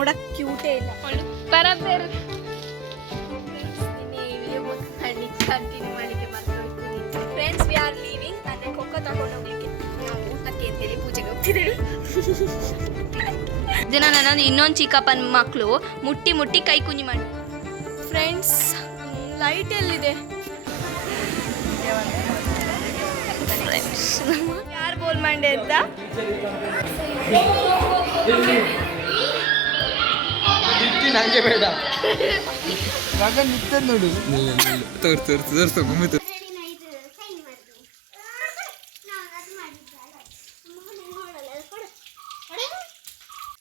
ನೋಡಕ್ ಕ್ಯೂಟೇ ಇಲ್ಲ. ಬರಬೇರು ಫ್ರೆಂಡ್ಸ್ ವಿ ಆರ್ ಲೀವಿಂಗ್ ಅಂದರೆ ಕೊಕ್ಕ ತಗೊಂಡು ಹೋಗ್ಲಿಕ್ಕೆ? ನಾವು ಊಟಕ್ಕೆ ಅಂತೇಳಿ ಪೂಜೆಗೆ ಹೋಗ್ತಿದ್ದೀವಿ ದಿನ ನನ್ನ ಇನ್ನೊಂದು ಚಿಕ್ಕಪ್ಪನ ಮಕ್ಕಳು ಮುಟ್ಟಿ ಮುಟ್ಟಿ ಕೈ ಕುಂಜಿ ಮಾಡಿ. ಫ್ರೆಂಡ್ಸ್ ಲೈಟ್ ಎಲ್ಲಿದೆ? ಯಾರು ಬೋಲ್ ಮಂಡೆ ಅಂತ? ನಂಗೆ ಬೇಡ. ಮಗ ನಿಂತ ನೋಡು. ತೋರ್ ತೋರ್ ತೋರ್ಸು ಒಮ್ಮೆ ತೋರ್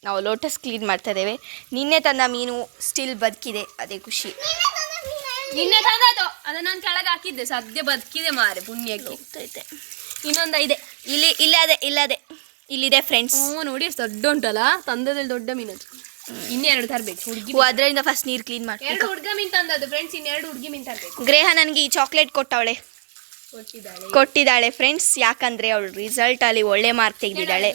ನಾವು ಲೋಟಸ್ ಕ್ಲೀನ್ ಮಾಡ್ತಾ ಇದ್ದೇವೆ. ನಿನ್ನೆ ತಂದ ಮೀನು ಸ್ಟಿಲ್ ಬದುಕಿದೆ. ಅದೇ ಖುಷಿ. ನಿನ್ನೆ ತಂದದು ಅದನ್ನ ನಾನು ಕೆಳಗೆ ಹಾಕಿದ್ದೆ. ಸದ್ಯ ಬದುಕಿದೆ ಮಾರೆ ಪುಣ್ಯಕ್ಕೆ. ಹೋಗ್ತೈತೆ. ಇನ್ನೊಂದು ಇದೆ ಇಲ್ಲಿ ಇಲ್ಲದೆ ಇಲ್ಲದೆ. ಇಲ್ಲಿದೆ ಫ್ರೆಂಡ್ಸ್ ಹ್ಞೂ ನೋಡಿ ದೊಡ್ಡ ಉಂಟಲ್ಲ ತಂದದಲ್ಲಿ ದೊಡ್ಡ ಮೀನದು. ಇನ್ನೆರಡು ತರಬೇಕು ಹುಡುಗಿ ಅದರಿಂದ ಫಸ್ಟ್ ನೀರು ಕ್ಲೀನ್ ಮಾಡಿ ಎರಡು ಹುಡುಗ ಮೀನ್ ತಂದದ್ದು ಫ್ರೆಂಡ್ಸ್ ಇನ್ನೆರಡು ಹುಡುಗಿ ಮೀನ್ ತರಬೇಕು ಗ್ರೇಹ ನನಗೆ ಈ ಚಾಕ್ಲೇಟ್ ಕೊಟ್ಟವಳೆ ಕೊಟ್ಟಿದ್ದಾಳೆ ಫ್ರೆಂಡ್ಸ್ ಯಾಕಂದ್ರೆ ಅವಳು ರಿಸಲ್ಟ್ ಅಲ್ಲಿ ಒಳ್ಳೆ ಮಾರ್ಕ್ ತೆಗೆದಿದ್ದಾಳೆ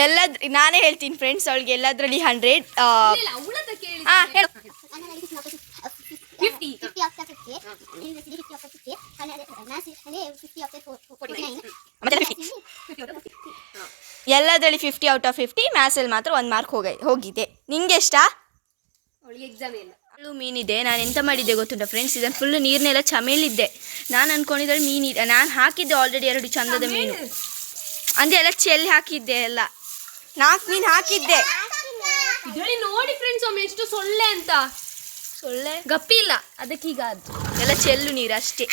ಎಲ್ಲ ನಾನೇ ಹೇಳ್ತೀನಿ ಫ್ರೆಂಡ್ಸ್ ಅವಳಿಗೆ ಎಲ್ಲದರಲ್ಲಿ ಹಂಡ್ರೆಡ್ ಹೇಳು ಫಿಫ್ಟಿ ಎಲ್ಲದರಲ್ಲಿ ಫಿಫ್ಟಿ ಔಟ್ ಆಫ್ ಫಿಫ್ಟಿ ಮ್ಯಾಥ್ಸಲ್ಲಿ ಮಾತ್ರ ಒಂದು ಮಾರ್ಕ್ ಹೋಗ ಹೋಗಿದೆ. ನಿಂಗೆ ಇಷ್ಟ ಅವಳಿಗೆ ಎಕ್ಸಾಮ್ ಇಲ್ಲ. ಮೀನಿದೆ ನಾನು ಎಂತ ಮಾಡಿದ್ದೆ ಗೊತ್ತುಂಟ ಫ್ರೆಂಡ್ಸ್ ಇದನ್ನು ಫುಲ್ಲು ನೀರನ್ನೆಲ್ಲ ಚಮೇಲಿದ್ದೆ ನಾನು ಅನ್ಕೊಂಡಿದ್ದಲ್ಲಿ ಮೀನಿದೆ ನಾನು ಹಾಕಿದ್ದೆ ಆಲ್ರೆಡಿ ಎರಡು ಚಂದದ ಮೀನು. ಅಂದರೆ ಎಲ್ಲ ಚೆಲ್ಲಿ ಹಾಕಿದ್ದೆ ಎಲ್ಲ. ನಾಲ್ಕು ಮೀನು ಹಾಕಿದ್ದೆ. ಇದರಲ್ಲಿ ನೋಡಿ ಫ್ರೆಂಡ್ಸ್ ಒಮ್ಮೆ ಎಷ್ಟು ಸೊಳ್ಳೆ ಅಂತ. ಸೊಳ್ಳೆ? ಗಪ್ಪಿ ಇಲ್ಲ. ಅದಕ್ಕೆ ಈಗ ಅದು ಎಲ್ಲ ಚೆಲ್ಲು ನೀರು ಅಷ್ಟೇ.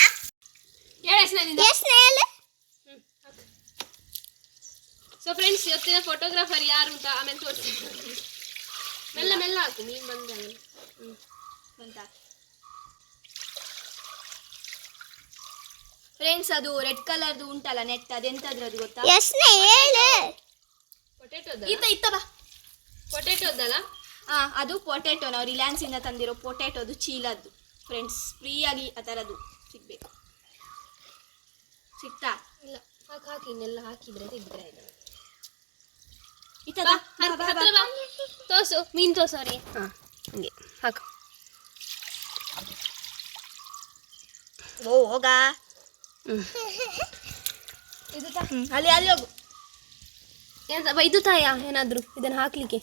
ಸೊ ಫ್ರೆಂಡ್ಸ್ ಇವತ್ತಿನ ಫೋಟೋಗ್ರಾಫರ್ ಯಾರು ಅಂತ ಆಮೇಲೆ ತೋರಿಸ್ತೀನಿ ಮೆಲ್ಲ ಮೆಲ್ಲ ಹಾಕು ನೀನು ಬಂದ ಫ್ರೆಂಡ್ಸ್ ಅದು ರೆಡ್ ಕಲರ್ದು ಉಂಟಲ್ಲ ನೆಟ್ ಅದೆಂತಾದ್ರೂ ಅದು ಗೊತ್ತಾ? ಪೊಟೇಟೋದ ಇತ್ತ ಇತ್ತ ಬಾ. ಪೊಟೇಟೋದಲ್ಲ ಹಾ ಅದು ಪೊಟೆಟೊ ನಾವು ರಿಲಯನ್ಸ್ ಇಂದ ತಂದಿರೋ ಪೊಟೇಟೋದು ಚೀಲದ್ದು. ಫ್ರೆಂಡ್ಸ್ ಫ್ರೀಯಾಗಿ ಆ ಥರದ್ದು ಸಿಗ್ಬೇಕು. ಸಿಗ್ತಾ? ಇಲ್ಲ ಹಾಕಿ ಹಾಕಿ ಇನ್ನೆಲ್ಲ ಹಾಕಿದ್ರೆ ತೆಗಿದ್ರೆ ತೋಸು. ಮೀನ್ ತೋರ್ಸು ಅವ್ರಿಗೆ. ಹಾ ಹಂಗೆ ಹಾಕು. ಓ ಹೋಗ. ಅಲ್ಲಿ ಅಲ್ಲಿ ಹೋಗು. ಬ- ಇದು ತಾಯ ಏನಾದರೂ ಇದನ್ನ ಹಾಕ್ಲಿಕ್ಕೆ.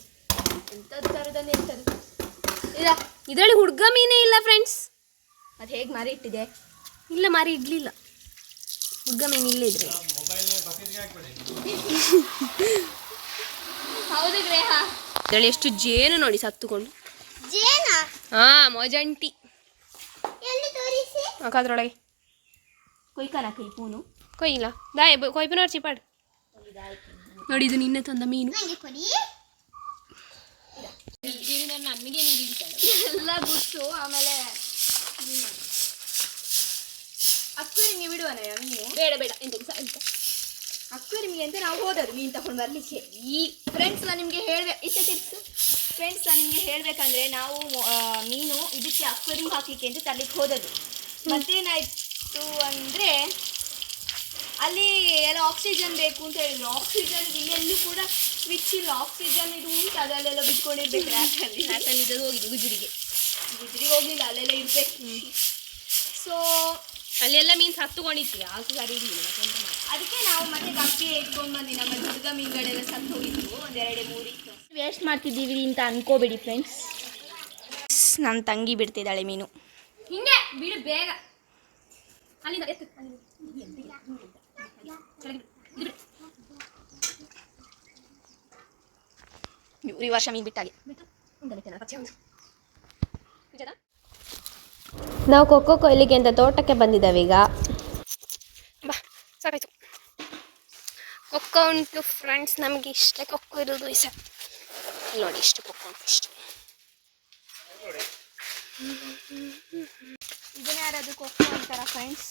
ಇಲ್ಲ ಇದರಲ್ಲಿ ಹುಡ್ಗ ಮೀನೇ ಇಲ್ಲ ಫ್ರೆಂಡ್ಸ್ ಅದು ಹೇಗೆ ಮಾರಿ ಇಟ್ಟಿದೆ? ಇಲ್ಲ ಮಾರಿ ಇಡ್ಲಿಲ್ಲ. ಹುಡ್ಗ ಮೀನು ಇಲ್ಲ ಇದ್ರೆ ಹೌದು ಗ್ರೇಹ ಇದರಲ್ಲಿ ಎಷ್ಟು ಜೇನು ನೋಡಿ ಸತ್ತುಕೊಂಡು. ಹಾ ಮೊಜಂಟಿ. ಅಕ್ಕದ್ರೊಳಗೆ ಕೊಯ್ಕನ ಕೈ ಪೂನು. ಕೊಯ್ಯಿಲ್ಲ ದಾಯ್ ಕೊಯ್ಪನ ಚಿಪಾಡ್ ನೋಡಿ ಇದು ನಿನ್ನೆ ತಂದ ಮೀನು. ನನಗೆ ಎಲ್ಲ ಗೊತ್ತು ಆಮೇಲೆ ಅಕ್ವೇರಿಯಂಗೆ ಬಿಡುವನ ಬೇಡ ಬೇಡ. ಎಂತ? ಎಂತ ಅಂತ ನಾವು ಹೋದದ್ದು ಮೀನು ತಗೊಂಡು ಬರಲಿಕ್ಕೆ. ಈ ಫ್ರೆಂಡ್ಸ್ ನಾನು ನಿಮಗೆ ಹೇಳ್ಬೇಕು ಇಷ್ಟೇ ಟಿಪ್ಸ್ ಫ್ರೆಂಡ್ಸ್ ನಾನು ನಿಮಗೆ ಹೇಳಬೇಕಂದ್ರೆ ನಾವು ಮೀನು ಇದಕ್ಕೆ ಅಕ್ವೇರಿಯಂ ಹಾಕಲಿಕ್ಕೆ ಅಂತ ತರ್ಲಿಕ್ಕೆ ಹೋದದ್ದು. ಮತ್ತೇನಾಯಿತು ಅಂದರೆ ಅಲ್ಲಿ ಎಲ್ಲ ಆಕ್ಸಿಜನ್ ಬೇಕು ಅಂತ ಹೇಳಿದ್ರು. ಆಕ್ಸಿಜನ್ ಇಲ್ಲಿ ಎಲ್ಲೂ ಕೂಡ ಸ್ವಿಚ್ ಇಲ್ಲ. ಆಕ್ಸಿಜನ್ ಇದು ಉಂಟು ಅದಲ್ಲೆಲ್ಲ ಬಿಟ್ಕೊಂಡಿರ್ಬೇಕು ರಾತ್ರಿ. ಹಾಕಲ್ಲಿ ಇದ್ದದ್ದು ಹೋಗಿದ್ದು ಗುಜರಿಗೆ. ಗುಜರಿಗೆ ಹೋಗಿಲ್ಲ ಅಲ್ಲೆಲ್ಲ ಇರಬೇಕು. ಸೊ ಅಲ್ಲೆಲ್ಲ ಮೀನು ಸತ್ತುಕೊಂಡಿದ್ವಿ ಯಾವುದು ಸರಿ ಇರಲಿಲ್ಲ ಅದಕ್ಕೆ ನಾವು ಮತ್ತೆ ಗಪ್ಪಿ ಇಟ್ಕೊಂಡ್ ಬಂದ್ವಿ ನಮ್ಮ ದುರ್ಗ ಮೀನುಗಳೆಲ್ಲ ಸತ್ತು ಹೋಗಿತ್ತು ಒಂದೆರಡು ಮೂರು ಇತ್ತು. ವೇಸ್ಟ್ ಮಾಡ್ತಿದ್ದೀವಿ ಅಂತ ಅನ್ಕೋಬೇಡಿ ಫ್ರೆಂಡ್ಸ್ ನನ್ನ ತಂಗಿ ಬಿಡ್ತಿದ್ದಾಳೆ ಮೀನು. ಹಿಂಗೆ ಬಿಡು ಬೇಗ. ಅಲ್ಲಿಂದ ಎತ್ತು. ಈ ವರ್ಷ ಮೀನು ಬಿಟ್ಟಾಗೆ. ನಾವು ಕೊಕ್ಕೋ ಕೊಯ್ಲಿಗೆ ಅಂತ ತೋಟಕ್ಕೆ ಬಂದಿದ್ದಾವೆ ಈಗ. ಬಾ ಸಾಕಾಯ್ತು ಕೊಕ್ಕೋ ಉಂಟು ಫ್ರೆಂಡ್ಸ್ ನಮಗೆ ಇಷ್ಟೇ. ಕೊಕ್ಕೋ ಇರೋದು ಈ ಸಲ. ನೋಡಿ ಇಷ್ಟು ಕೊಕ್ಕೋ ಉಂಟು ಇಷ್ಟು. ಇದನ್ನ ಯಾರಾದ್ರು ಕೊಕ್ಕೋ ಅಂತಾರ ಫ್ರೆಂಡ್ಸ್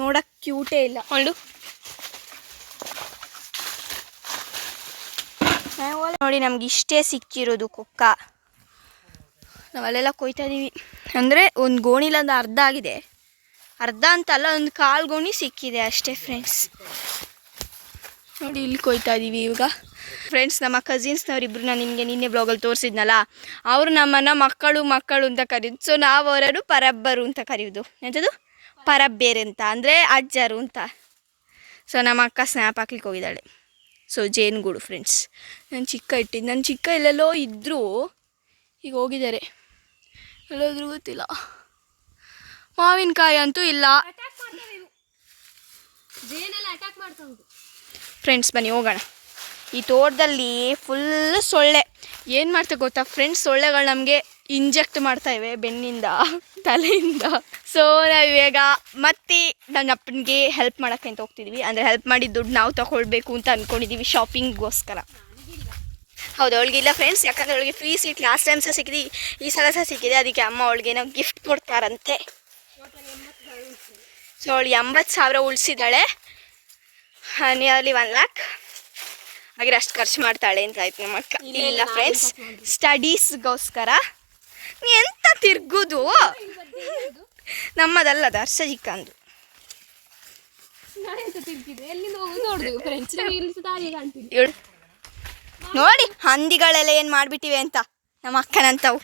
ನೋಡಕ್ ಕ್ಯೂಟೇ ಇಲ್ಲ. ಹೊಳ್ಳು ನೋಡಿ ನಮ್ಗೆ ಇಷ್ಟೇ ಸಿಕ್ಕಿರೋದು ಕೊಕ್ಕ ನಾವಲ್ಲೆಲ್ಲ ಕೊಯ್ತಾ ಇದ್ದೀವಿ ಅಂದರೆ ಒಂದು ಗೋಣಿಲಂದು ಅರ್ಧ ಆಗಿದೆ. ಅರ್ಧ ಅಂತಲ್ಲ ಒಂದು ಕಾಲು ಗೋಣಿ ಸಿಕ್ಕಿದೆ ಅಷ್ಟೇ ಫ್ರೆಂಡ್ಸ್ ನೋಡಿ ಇಲ್ಲಿ ಕೊಯ್ತಾ ಇದ್ದೀವಿ ಇವಾಗ. ಫ್ರೆಂಡ್ಸ್ ನಮ್ಮ ಕಸಿನ್ಸ್ನವರಿಬ್ಬರನ್ನ ನಿಮಗೆ ನಿನ್ನೆ ಬ್ಲಾಗಲ್ಲಿ ತೋರಿಸಿದ್ನಲ್ಲ, ಅವರು ನಮ್ಮನ್ನು ಮಕ್ಕಳು ಮಕ್ಕಳು ಅಂತ ಕರೆಯೋದು ಸೊ ನಾವು ಅವರನ್ನು ಪರಬ್ಬರು ಅಂತ ಕರೆಯೋದು ಎಂಥದ್ದು ಪರಬ್ಬೇರು ಅಂತ, ಅಂದರೆ ಅಜ್ಜರು ಅಂತ. ಸೊ ನಮ್ಮ ಅಕ್ಕ ಸ್ನ್ಯಾಪ್ ಹಾಕ್ಲಿಕ್ಕೆ ಹೋಗಿದ್ದಾಳೆ. ಸೊ ಜೇನುಗೂಡು ಫ್ರೆಂಡ್ಸ್ ನಾನು ಚಿಕ್ಕ ಇಟ್ಟಿದ್ದು ನನ್ನ ಚಿಕ್ಕ ಎಲ್ಲೆಲ್ಲೋ ಇದ್ದರೂ ಈಗ ಹೋಗಿದ್ದಾರೆ. ಎಲ್ಲೋದ್ರೂ ಗೊತ್ತಿಲ್ಲ. ಮಾವಿನಕಾಯಿ ಅಂತೂ ಇಲ್ಲ. ಫ್ರೆಂಡ್ಸ್ ಬನ್ನಿ, ಹೋಗೋಣ. ಈ ತೋಟದಲ್ಲಿ ಫುಲ್ ಸೊಳ್ಳೆ. ಏನು ಮಾಡ್ತಾ ಗೊತ್ತಾ? ಫ್ರೆಂಡ್ಸ್ ಸೊಳ್ಳೆಗಳು ನಮಗೆ ಇಂಜೆಕ್ಟ್ ಮಾಡ್ತಾ ಇವೆ ಬೆನ್ನಿಂದ, ತಲೆಯಿಂದ. ಸೊ ನಾವು ಇವಾಗ ಮತ್ತೆ ನನ್ನ ಅಪ್ಪನಿಗೆ ಹೆಲ್ಪ್ ಮಾಡೋಕ್ಕೆ ಅಂತ ಹೋಗ್ತಿದ್ವಿ. ಅಂದರೆ ಹೆಲ್ಪ್ ಮಾಡಿ ದುಡ್ಡು ನಾವು ತಗೊಳ್ಬೇಕು ಅಂತ ಅಂದ್ಕೊಂಡಿದ್ದೀವಿ ಶಾಪಿಂಗ್ಗೋಸ್ಕರ ಹೌದು ಅವಳಿಗೆ ಇಲ್ಲ ಫ್ರೆಂಡ್ಸ್ ಯಾಕಂದರೆ ಅವಳಿಗೆ ಫ್ರೀ ಸೀಟ್ ಲಾಸ್ಟ್ ಟೈಮ್ ಸಹ ಸಿಕ್ಕಿದೆ ಈ ಸಲ ಸಹ ಸಿಕ್ಕಿದೆ ಅದಕ್ಕೆ ಅಮ್ಮ ಅವಳಿಗೆ ನಾವು ಗಿಫ್ಟ್ ಕೊಡ್ತಾರಂತೆ. ಸೊ ಅವಳು ಎಂಬತ್ತು ಸಾವಿರ ಉಳಿಸಿದ್ದಾಳೆ. ನಿಯರ್ಲಿ ಒನ್ ಲ್ಯಾಕ್ ಹಾಗೆ ಅಷ್ಟು ಖರ್ಚು ಮಾಡ್ತಾಳೆ ಅಂತ ಆಯ್ತು ನಮ್ಮ ಅಕ್ಕ. ಇಲ್ಲ ಫ್ರೆಂಡ್ಸ್ ಸ್ಟಡೀಸ್ಗೋಸ್ಕರ ನೀ ಎಂತ ತಿರ್ಗುದು? ನಮ್ಮದಲ್ಲ ನೋಡುದು ಫ್ರೆಂಡ್ಸ್ ಇಲ್ಲಿ ದಾರಿ ಕಾಣ್ತಿದ್ದೆ ಇವಳು ನೋಡಿ ಹಂದಿಗಳೆಲ್ಲ ಏನು ಮಾಡಿಬಿಟ್ಟಿವೆ ಅಂತ ನಮ್ಮ ಅಕ್ಕನಂತವು.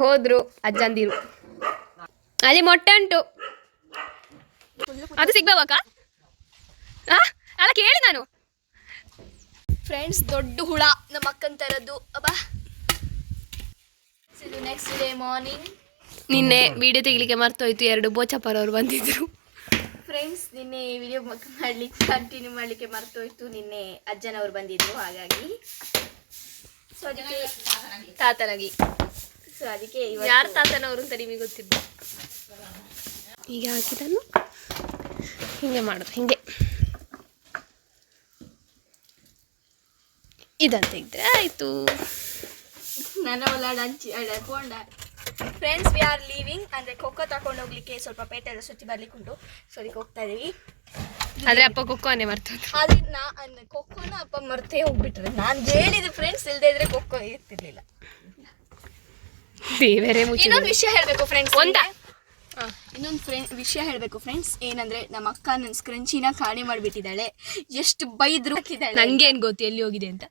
ಹೋದ್ರು ಅಜ್ಜಂದಿರು. ಅಲ್ಲಿ ಮೊಟ್ಟೆ ಉಂಟು. ಅದು ಸಿಗ್ಬೇಕ ಅಲ್ಲ ಕೇಳಿ ನಾನು. ಫ್ರೆಂಡ್ಸ್ ದೊಡ್ಡ ಹುಳ ನಮ್ಮ ಅಕ್ಕನ ತರದ್ದು. ಅಬ್ಬಾ. ನೆಕ್ಸ್ಟ್ ಡೇ ಮಾರ್ನಿಂಗ್ ನಿನ್ನೆ ವಿಡಿಯೋ ತೆಗಿಲಿಕ್ಕೆ ಮರ್ತೋಯ್ತು ಎರಡು ಬೋಚಪ್ಪರವ್ರು ಬಂದಿದ್ರು. ಫ್ರೆಂಡ್ಸ್ ನಿನ್ನೆ ವಿಡಿಯೋ ಮಾಡ್ಲಿಕ್ಕೆ ಕಂಟಿನ್ಯೂ ಮಾಡಲಿಕ್ಕೆ ಮರ್ತೋಯ್ತು. ನಿನ್ನೆ ಅಜ್ಜನವರು ಬಂದಿದ್ರು ಹಾಗಾಗಿ. ಸೊ ಅದಕ್ಕೆ ತಾತನಾಗಿ. ಸೊ ಅದಕ್ಕೆ ಯಾರು ತಾತನವರು ಅಂತ ನಿಮಗೆ ಗೊತ್ತಿದ್ದು ಹೀಗೆ ಹಾಕಿದನ್ನು ಹಿಂಗೆ ಮಾಡೋದು ಹಿಂಗೆ. ಇದಂತ ಇದ್ರೆ ಆಯ್ತು. ಫ್ರೆಂಡ್ಸ್ ವಿ ಆರ್ ಲೀವಿಂಗ್ ಅಂದರೆ ಖೋಖೋ ತಗೊಂಡು ಹೋಗ್ಲಿಕ್ಕೆ ಸ್ವಲ್ಪ ಪೇಟೆಲ್ಲ ಸುತ್ತಿ ಬರ್ಲಿಕ್ಕೆ ಉಂಟು. ಸೊ ಅದಕ್ಕೆ ಹೋಗ್ತಾ ಇದೀವಿ. ಆದರೆ ಅಪ್ಪ ಖೋಖೋನೇ ಮರ್ತೋದು ಆದರೆ ನಾ ಅಂದರೆ ಖೋಖೋನ ಅಪ್ಪ ಮರ್ತೇ ಹೋಗ್ಬಿಟ್ರೆ. ನಾನು ಹೇಳಿದ ಫ್ರೆಂಡ್ಸ್ ಇಲ್ಲದೆ ಇದ್ರೆ ಖೋಖೋ ಇರ್ತಿರ್ಲಿಲ್ಲ. ದೇವರೇ ಇನ್ನೊಂದು ವಿಷಯ ಹೇಳಬೇಕು ಫ್ರೆಂಡ್ಸ್ ಒಂದಾ? ಇನ್ನೊಂದು ಫ್ರೆಂಡ್ ವಿಷಯ ಹೇಳಬೇಕು ಫ್ರೆಂಡ್ಸ್ ಏನಂದ್ರೆ ನಮ್ಮ ಅಕ್ಕ ನನ್ನ ಸ್ಕ್ರಂಚಿನ ಖಾಲಿ ಮಾಡಿಬಿಟ್ಟಿದ್ದಾಳೆ. ಎಷ್ಟು ಬೈದ್ರು ಹಾಕಿದ್ದಾಳೆ ನಂಗೆ ಏನ್ ಗೊತ್ತು ಎಲ್ಲಿ ಹೋಗಿದೆ ಅಂತ?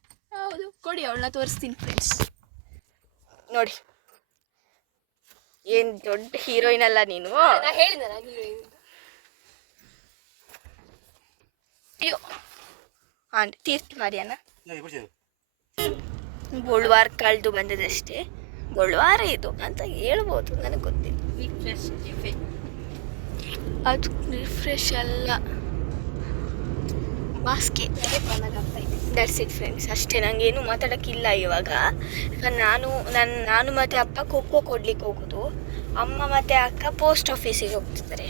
ಹೌದು. ಕೊಡಿ ಅವಳನ್ನ ತೋರಿಸ್ತೀನಿ ಫ್ರೆಂಡ್ಸ್ ನೋಡಿ. ಏನ್ ದೊಡ್ಡ ಹೀರೋಯಿನ್ ಅಲ್ಲ ನೀನು. ಅಯ್ಯೋ. ಹಾಂ ತೀರ್ಥ ಮಾರಿಯನ ಬೊಳ್ವಾರ ಕಳೆದು ಬಂದದಷ್ಟೇ. ಗೋಳ್ವಾರ ಇದು ಅಂತ ಹೇಳ್ಬೋದು ನನಗೆ ಗೊತ್ತಿಲ್ಲ. ಅದು ರಿಫ್ರೆಶ್ ಅಲ್ಲ. ಬಾಸ್ಕೆಟ್ ದಟ್ಸ್ ಇಟ್ ಫ್ರೆಂಡ್ಸ್ ಅಷ್ಟೇ. ನನಗೇನು ಮಾತಾಡೋಕ್ಕಿಲ್ಲ ಇವಾಗ. ನಾನು ನನ್ನ ನಾನು ಮತ್ತು ಅಪ್ಪ ಖೋಖೋ ಕೊಡ್ಲಿಕ್ಕೆ ಹೋಗೋದು. ಅಮ್ಮ ಮತ್ತು ಅಕ್ಕ ಪೋಸ್ಟ್ ಆಫೀಸಿಗೆ ಹೋಗ್ತಿದ್ದಾರೆ.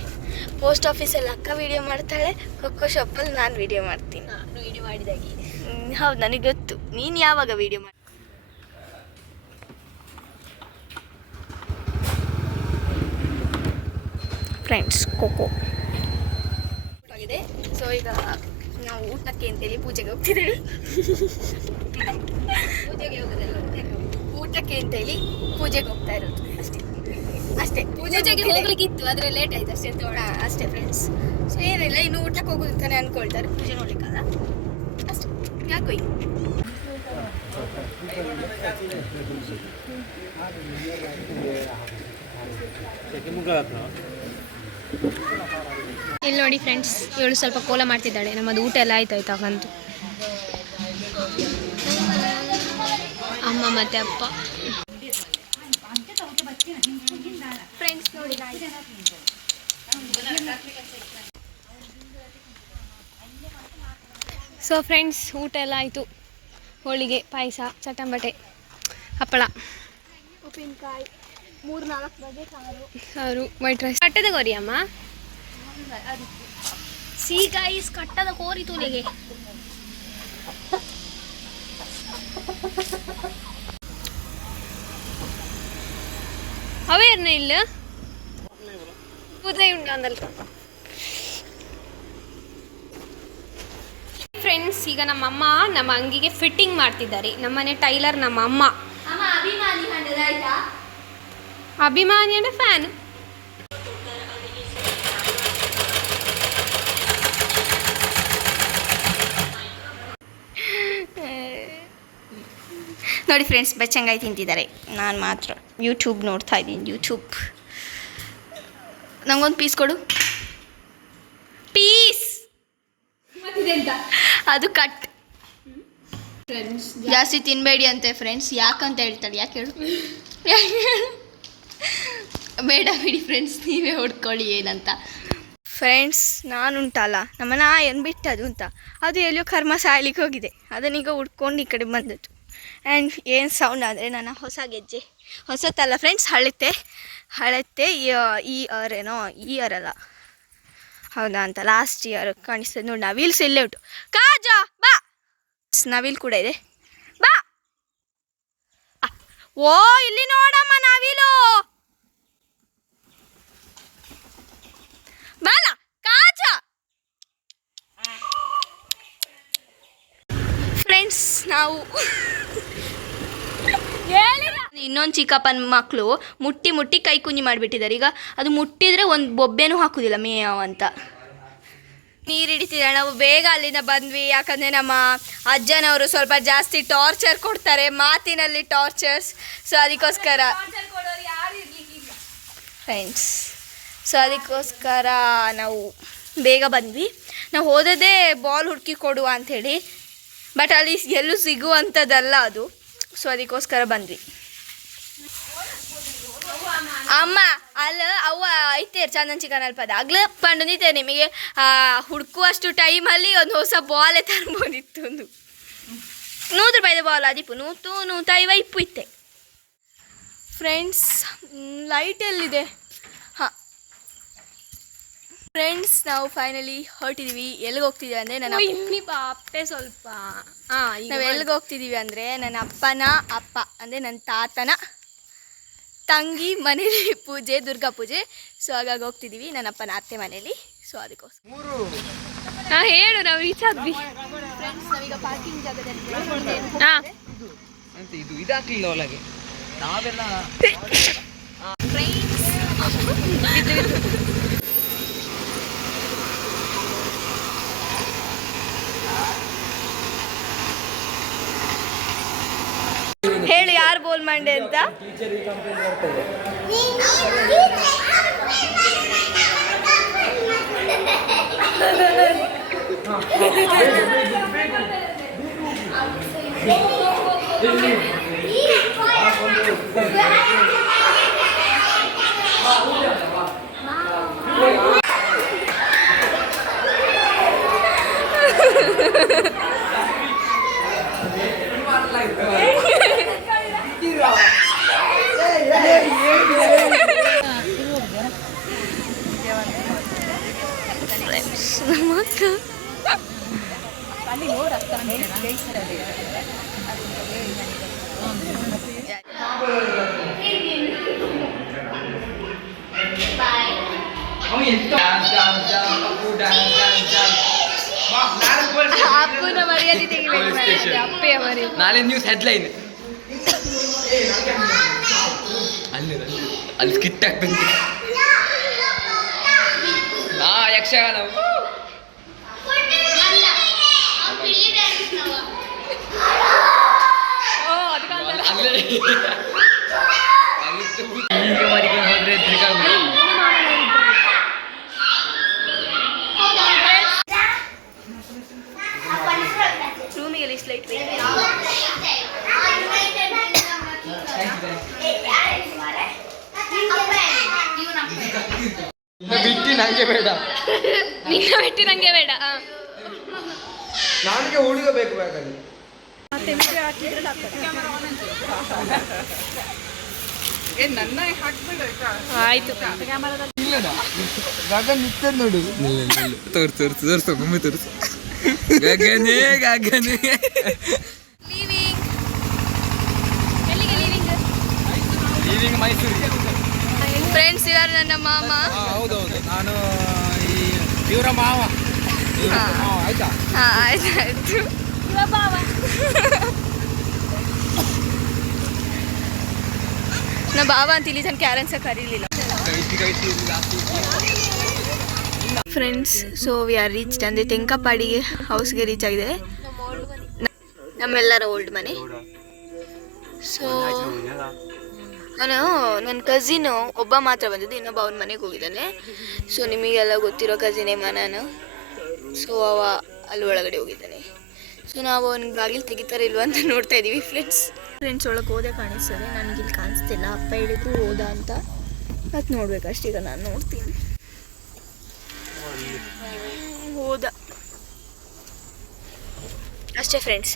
ಪೋಸ್ಟ್ ಆಫೀಸಲ್ಲಿ ಅಕ್ಕ ವಿಡಿಯೋ ಮಾಡ್ತಾಳೆ ಖೋಖೋ ಶಾಪಲ್ಲಿ ನಾನು ವಿಡಿಯೋ ಮಾಡ್ತೀನಿ. ನಾನು ವಿಡಿಯೋ ಮಾಡಿದಾಗಿ. ಹೌದು ನನಗೆ ಗೊತ್ತು. ನೀನು ಯಾವಾಗ ವಿಡಿಯೋ ಮಾಡಿ ಫ್ರೆಂಡ್ಸ್ ಖೋಖೋ. ಆಗಿದೆ. ಸೊ ಈಗ ನಾವು ಊಟಕ್ಕೆ ಅಂತೇಳಿ ಪೂಜೆಗೆ ಹೋಗ್ತಿದ್ದೇವೆ. ಪೂಜೆಗೆ ಹೋಗೋದಲ್ಲ ಊಟಕ್ಕೆ ಅಂತೇಳಿ ಪೂಜೆಗೆ ಹೋಗ್ತಾ ಇರೋದು. ಅಷ್ಟೇ. ಅಷ್ಟೇ. ಪೂಜೆಗೆ ಹೋಗ್ಲಿಕ್ಕಿತ್ತು ಆದರೆ ಲೇಟ್ ಆಯ್ತು ಅಷ್ಟೇ ತೋಡ ಅಷ್ಟೇ ಫ್ರೆಂಡ್ಸ್ ಸೊ ಏನಿಲ್ಲ ಇನ್ನು ಊಟಕ್ಕೆ ಹೋಗೋದು ತಾನೆ ಅನ್ಕೊಳ್ತಾರೆ. ಪೂಜೆ ನೋಡ್ಲಿಕ್ಕಲ್ಲ. ಅಷ್ಟೇ. ಯಾಕೋ ಈಗ ಇಲ್ಲಿ ನೋಡಿ ಫ್ರೆಂಡ್ಸ್, ಇವಳು ಸ್ವಲ್ಪ ಕೋಲ ಮಾಡ್ತಿದ್ದಾಳೆ. ನಮ್ಮದು ಊಟ ಎಲ್ಲ ಆಯ್ತು ಆಯ್ತು ಅವಂತು ಅಮ್ಮ ಮತ್ತೆ ಅಪ್ಪ. ಸೊ ಫ್ರೆಂಡ್ಸ್ ಊಟ ಎಲ್ಲ ಆಯಿತು. ಹೋಳಿಗೆ, ಪಾಯಸ ಚಟಂಬಟೆ ಹಪ್ಪಳ. ಉಪ್ಪಿನಕಾಯಿ. ಮೂರು ನಾಲ್ಕು ಬಗೆ ಸಾರು. ಸಾರು ವೈಟ್ ರೈಸ್ ಕಟ್ಟದ ಕೋರಿ ಅಮ್ಮ? ಗೈಸ್ ಕಟ್ಟದ ಕೋರಿ ತೂಲಿಗೆ ಅವೇರ್ನ ಇಲ್ಲ? ಕುದುರೆ ಉಂಟು ಅಂದಲ್ಲ ಫ್ರೆಂಡ್ಸ್ ಈಗ ನಮ್ಮಮ್ಮ ನಮ್ಮ ಅಂಗಿಗೆ ಫಿಟ್ಟಿಂಗ್ ಮಾಡ್ತಿದ್ದಾರೆ. ನಮ್ಮನೆ ಟೈಲರ್ ನಮ್ಮ ಅಮ್ಮ. ಅಮ್ಮ ಅಭಿಮಾನಿ ಹಣ್ಣದ ഫാൻ ನೋಡಿ ಫ್ರೆಂಡ್ಸ್ ಬೆಚ್ಚಂಗಾಯಿ ತಿಂತಿದ್ದಾರೆ. ನಾನು ಮಾತ್ರ ಯೂಟ್ಯೂಬ್ ನೋಡ್ತಾ ಇದ್ದೀನಿ ಯೂಟ್ಯೂಬ್ ನಂಗೊಂದು ಪೀಸ್ ಕೊಡು. ಪೀಸ್ ಅದು ಕಟ್ ಜಾಸ್ತಿ ತಿನ್ನಬೇಡಿ ಅಂತೆ ಫ್ರೆಂಡ್ಸ್ ಯಾಕಂತ ಹೇಳ್ತಾಳೆ, ಯಾಕೆ ಹೇಳು? ಯಾಕೆ ಹೇಳು? ಬೇಡ ಬಿಡಿ ಫ್ರೆಂಡ್ಸ್ ನೀವೇ ಹೊಡ್ಕೊಳ್ಳಿ ಏನಂತ. ಫ್ರೆಂಡ್ಸ್ ನಾನುಂಟಲ್ಲ. ನಮ್ಮನ್ನ ಏನು ಬಿಟ್ಟದು ಅಂತ ಅದು ಎಲ್ಲಿಯೋ ಕರ್ಮ ಸಾಯ್ಲಿಕ್ಕೆ ಹೋಗಿದೆ. ಅದನ್ನೀಗ ಹುಡ್ಕೊಂಡು ಈ ಕಡೆ ಬಂದದ್ದು. ಆ್ಯಂಡ್ ಏನು ಸೌಂಡ್ ಅಂದರೆ ನನ್ನ ಹೊಸ ಗೆಜ್ಜೆ. ಹೊಸತಲ್ಲ ಫ್ರೆಂಡ್ಸ್ ಹಳತೆ. ಹಳತೆ ಈ ಇಯರ್ ಈ ಇಯರ್ ಅಲ್ಲ. ಹೌದಾ ಅಂತ ಲಾಸ್ಟ್ ಇಯರ್ ಕಾಣಿಸ್ತದೆ ನೋಡಿ ನವಿಲ್ಸ್ ಇಲ್ಲೇ ಉಂಟು. ಕಾಜಾ, ಬಾ. ನವಿಲ್ ಕೂಡ ಇದೆ. ಬಾ. ಓ, ಇಲ್ಲಿ ನೋಡಮ್ಮ ನವಿಲು ಬಾಲ ಕಾಜ. ಫ್ರೆಂಡ್ಸ್ ನಾವು ಇನ್ನೊಂದು ಚಿಕ್ಕಪ್ಪನ ಮಕ್ಕಳು ಮುಟ್ಟಿ ಮುಟ್ಟಿ ಕೈ ಕುಂಜಿ ಮಾಡಿಬಿಟ್ಟಿದ್ದಾರೆ. ಈಗ ಅದು ಮುಟ್ಟಿದ್ರೆ ಒಂದು ಬೊಬ್ಬೆನೂ ಹಾಕುದಿಲ್ಲ ಮೇವ್ ಅಂತ. ನೀರು ಹಿಡಿತಿದ್ದಾರೆ ನಾವು ಬೇಗ ಅಲ್ಲಿಂದ ಬಂದ್ವಿ. ಯಾಕಂದರೆ ನಮ್ಮ ಅಜ್ಜನವರು ಸ್ವಲ್ಪ ಜಾಸ್ತಿ ಟಾರ್ಚರ್ ಕೊಡ್ತಾರೆ ಮಾತಿನಲ್ಲಿ ಟಾರ್ಚರ್ಸ್ ಸೊ ಅದಕ್ಕೋಸ್ಕರ. ಫ್ರೆಂಡ್ಸ್ ಸೊ ಅದಕ್ಕೋಸ್ಕರ ನಾವು ಬೇಗ ಬಂದ್ವಿ. ನಾವು ಓದೋದೇ ಬಾಲ್ ಹುಡುಕಿ ಕೊಡುವ ಅಂಥೇಳಿ. ಬಟ್ ಅಲ್ಲಿ ಎಲ್ಲೂ ಸಿಗುವಂಥದ್ದಲ್ಲ ಅದು. ಸೊ ಅದಕ್ಕೋಸ್ಕರ ಬಂದ್ವಿ. ಅಮ್ಮ, ಅಲ್ಲ, ಅವ್ವ ಐತೆ ಚಂದನ್ ಚಿಕನ್ ಅಲ್ಪದ ಪಂಡು ಪಂಡನಿತೆ ನಿಮಗೆ ಹುಡುಕುವಷ್ಟು ಟೈಮಲ್ಲಿ ಒಂದು ಹೊಸ ಬಾಲೆ ತರ್ಬೋದಿತ್ತು ಒಂದು. ನೂರು ರೂಪಾಯಿದ ಬಾಲ್ ಅದಿಪ್ಪು ನೂತು ನೂತೈವ ಇಪ್ಪು ಇತ್ತೆ. ಫ್ರೆಂಡ್ಸ್ ಲೈಟ್ ಎಲ್ಲಿದೆ? ಫ್ರೆಂಡ್ಸ್ ನಾವು ಫೈನಲಿ ಹೊರಟಿದೀವಿ. ಎಲ್ಲಿಗೆ ಹೋಗ್ತಿದೀವಿ ಅಂದರೆ ನನ್ನ ಅಪ್ಪ- ಸ್ವಲ್ಪ. ಆ ಈಗ ನಾವು ಎಲ್ಲಿಗೆ ಹೋಗ್ತಿದೀವಿ ಅಂದರೆ ನನ್ನ ಅಪ್ಪನ ಅಪ್ಪ ಅಂದರೆ ನನ್ನ ತಾತನ ತಂಗಿ ಮನೇಲಿ ಪೂಜೆ ದುರ್ಗಾ ಪೂಜೆ. ಸೊ ಹಾಗಾಗಿ ಹೋಗ್ತಿದೀವಿ ನನ್ನ ಅಪ್ಪನ ಅತ್ತೆ ಮನೇಲಿ. ಸೊ ಅದಕ್ಕೋಸ್ಕರ. ಹಾಂ ಹೇಳು ನಾವು ರೀಚ್ ಆದ್ವಿ ಫ್ರೆಂಡ್ಸ್ ನಾವೀಗ ಪಾರ್ಕಿಂಗ್ ಜಾಗದಲ್ಲಿ ಹಾಂ. ಅಂತ ಇದು ಇದಾಗ್ಲಿಲ್ಲ ಒಳಗೆ. ನಾವೆಲ್ಲ ಹೇಳಿ ಬೋಲ್ ಮಂಡೆ ಅಂತ? ನಮ್ಮ ಮರಿ ನಾಳೆ ನ್ಯೂಸ್ ಹೆಡ್ಲೈನ್ ಅಲ್ಲಿ ಅಲ್ಲಿ ಸ್ಕಿಟ್ ಆಗ್ತಂತೆ ಓ ಯಕ್ಷಗಾನ ಅಲ್ಲೇ ಅಲ್ಲಿತ್ತು. ಈಗ ಮರಿಕೊಂಡು ಹೋದ್ರೆ ಎದ್ರಿಕಾಗ್ಬಿಡು. ರೂಮಿಗೆ ಲಿಸ್ಟ್ ಲೈಟ್ ಬಿಟ್ಟು ನಂಗೆ ಬೇಡ. ನಿನ್ನ ಬಿಟ್ಟು ನಂಗೆ ಬೇಡ ನನಗೆ ಹುಡುಗ ಬೇಕು ಬ್ಯಾಗಲ್ಲಿ ಆಯಿತು? ಗಗನ್ ನಿಂತದ್ ನೋಡು. ತೋರ್ಸು ತೋರ್ಸು ತೋರ್ಸು ಒಮ್ಮೆ ತೋರ್ಸು. ಗಗನೇ ಗಗನೇ. ಎಲ್ಲಿಗೆ ಲೀವಿಂಗ್ ಲೀವಿಂಗ್ ಮೈಸೂರಿಗೆ ಫ್ರೆಂಡ್ಸ್ ಇವರು ನನ್ನ ಮಾಮ. ಹೌದೌದು. ನಾನು ಈ ಇವರ ಮಾವ. ಹಾಂ. ಆಯ್ತಾ? ಹಾಂ ಆಯ್ತು ಆಯಿತು. ನಾ ಬಾವ ಅಂತ ಇಲ್ಲಿ ತನಕ ಕ್ಯಾರೆನ್ಸ ಕರೀಲಿಲ್ಲ. Friends so we are reach ಅಂದರೆ ತೆಂಕಪಾಡಿಗೆ ಹೌಸ್ಗೆ ರೀಚ್ ಆಗಿದೆ. ನಮ್ಮೆಲ್ಲರ ಓಲ್ಡ್ ಮನೆ. ಸೊ ನಾನು ನನ್ನ ಕಸಿನು ಒಬ್ಬ ಮಾತ್ರ ಬಂದಿದ್ದು ಇನ್ನೊಬ್ಬ ಅವನ ಮನೆಗೆ ಹೋಗಿದ್ದಾನೆ. ಸೊ ನಿಮಗೆಲ್ಲ ಗೊತ್ತಿರೋ ಕಸಿನೇ ನಾನು. ಸೊ ಅವ ಅಲ್ಲಿ ಒಳಗಡೆ ಹೋಗಿದ್ದಾನೆ. ಸೊ ನಾವು ಅವ್ನ ಬಾಗಿಲು ತೆಗಿತಾರೆ ಇಲ್ವಾ ಅಂತ ನೋಡ್ತಾ ಇದ್ದೀವಿ ಫ್ರೆಂಡ್ಸ್ ಫ್ರೆಂಡ್ಸ್ ಒಳಗೆ ಹೋದೆ ಕಾಣಿಸ್ತದೆ ನನಗೆ ಇಲ್ಲಿ ಕಾಣಿಸ್ತಿಲ್ಲ. ಅಪ್ಪ ಹೇಳಿದ್ರು ಹೋದ ಅಂತ. ಮತ್ತೆ ನೋಡ್ಬೇಕು ಈಗ ನಾನು ನೋಡ್ತೀನಿ. ಹೋದ. ಅಷ್ಟೇ ಫ್ರೆಂಡ್ಸ್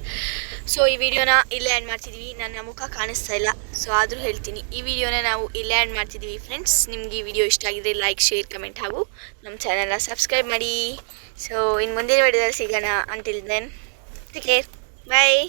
ಸೊ ಈ ವಿಡಿಯೋನ ಇಲ್ಲೇ ಆ್ಯಡ್ ಮಾಡ್ತಿದ್ದೀವಿ ನನ್ನ ಮುಖ ಕಾಣಿಸ್ತಾ ಇಲ್ಲ. ಸೊ ಆದರೂ ಹೇಳ್ತೀನಿ. ಈ ವಿಡಿಯೋನ ನಾವು ಇಲ್ಲೇ ಆ್ಯಡ್ ಮಾಡ್ತಿದ್ದೀವಿ ಫ್ರೆಂಡ್ಸ್ ನಿಮಗೆ ಈ ವಿಡಿಯೋ ಇಷ್ಟ ಆಗಿದೆ ಲೈಕ್ ಶೇರ್ ಕಮೆಂಟ್ ಹಾಗೂ ನಮ್ಮ ಚಾನಲ್ನ ಸಬ್ಸ್ಕ್ರೈಬ್ ಮಾಡಿ. ಸೊ ಇನ್ನು ಮುಂದಿನ ವಿಡಿಯೋದಲ್ಲಿ ಸಿಗೋಣ. Until then take care bye